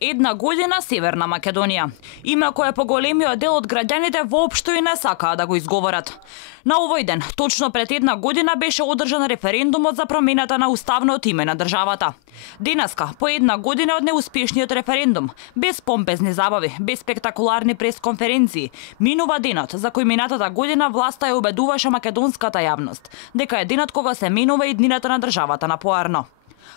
Една година Северна Македонија. Име кое поголемиот дел од граѓаните воопшто и не сакаа да го изговорат. На овој ден, точно пред една година, беше одржан референдумот за промената на уставното име на државата. Денеска, по една година од неуспешниот референдум, без помпезни забави, без спектакуларни пресконференции, минува денот за кој минатата година власта ја убедуваше македонската јавност дека е денот кога се менува иднината на државата на поарно.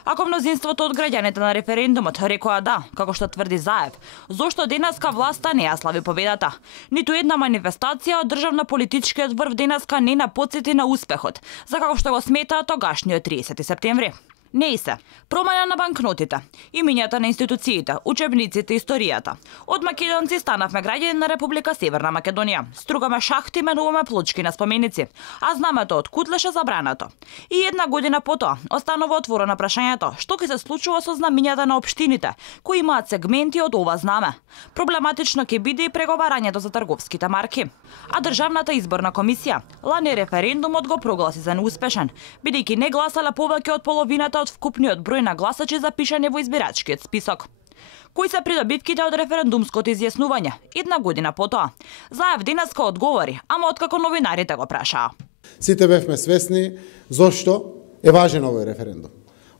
Ако мнозинството од граѓаните на референдумот рекоа да, како што тврди Заев, зошто денеска власта не ја слави победата? Ниту една манифестација од државно-политичкиот врв денеска не на потсети на успехот, за како што го сметаа тогашниот 30 септември. Не и се. Промена на банкнотите, имињата на институциите, учебниците, историјата. Од македонци станавме граѓани на Република Северна Македонија. Стругаме шахти, менуваме плочки на споменици, а знамето од Кутлеше забрането. И една година потоа останува отворено прашањето што ќе се случува со знамињата на општините кои имаат сегменти од ова знаме. Проблематично ќе биде и преговарањето за трговските марки. А Државната изборна комисија лани референдумот го прогласи за неуспешен, бидејќи не гласале повеќе од половината од вкупниот број на гласачи запишани во избирачкиот список. Кои се придобивките од референдумското изјаснување? Една година потоа. Заев денеска одговори, ама откако новинарите го прашаа. Сите бевме свесни зошто е важен овој референдум.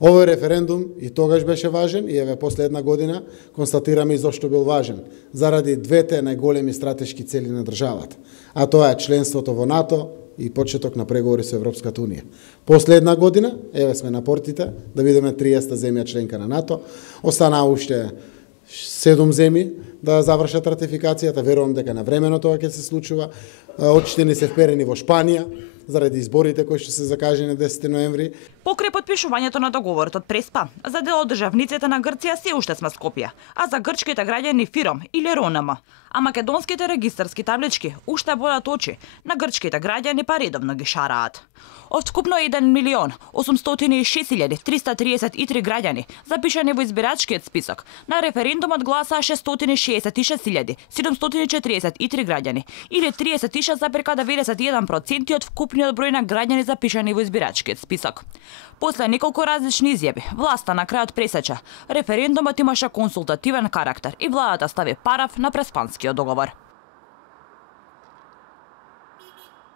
Овој референдум и тогаш беше важен и еве после една година констатираме и зошто бил важен. Заради двете најголеми стратешки цели на државата, а тоа е членството во НАТО и почеток на преговори со Европската унија. После една година, еве сме на портите да бидеме 30-та земја членка на НАТО, останаа уште 7 земји да завршат ратификацијата, верувам дека навремено тоа ќе се случува. Очите ни се вперени во Шпанија заради изборите кои што се закажани на 10 ноември. Покрај подпишувањето на договорот од Преспа, за дел од државниците на Грција се уште сме Скопје, а за грчките граѓани Фиром или Ронама. А македонските регистарски таблички уште бодат очи на грчките граѓани па редовно ги шараат. Од вкупно 1.806.333 граѓани запишани во избирачкиот список, на референдумот гласаа 666.743 граѓани или 36,91% од вкупниот број на граѓани запишани во избирачкиот список. После неколку различни изјави, власта на крајот пресече референдумот имаше консултативен карактер и владата стави параф на Преспанскиот договор.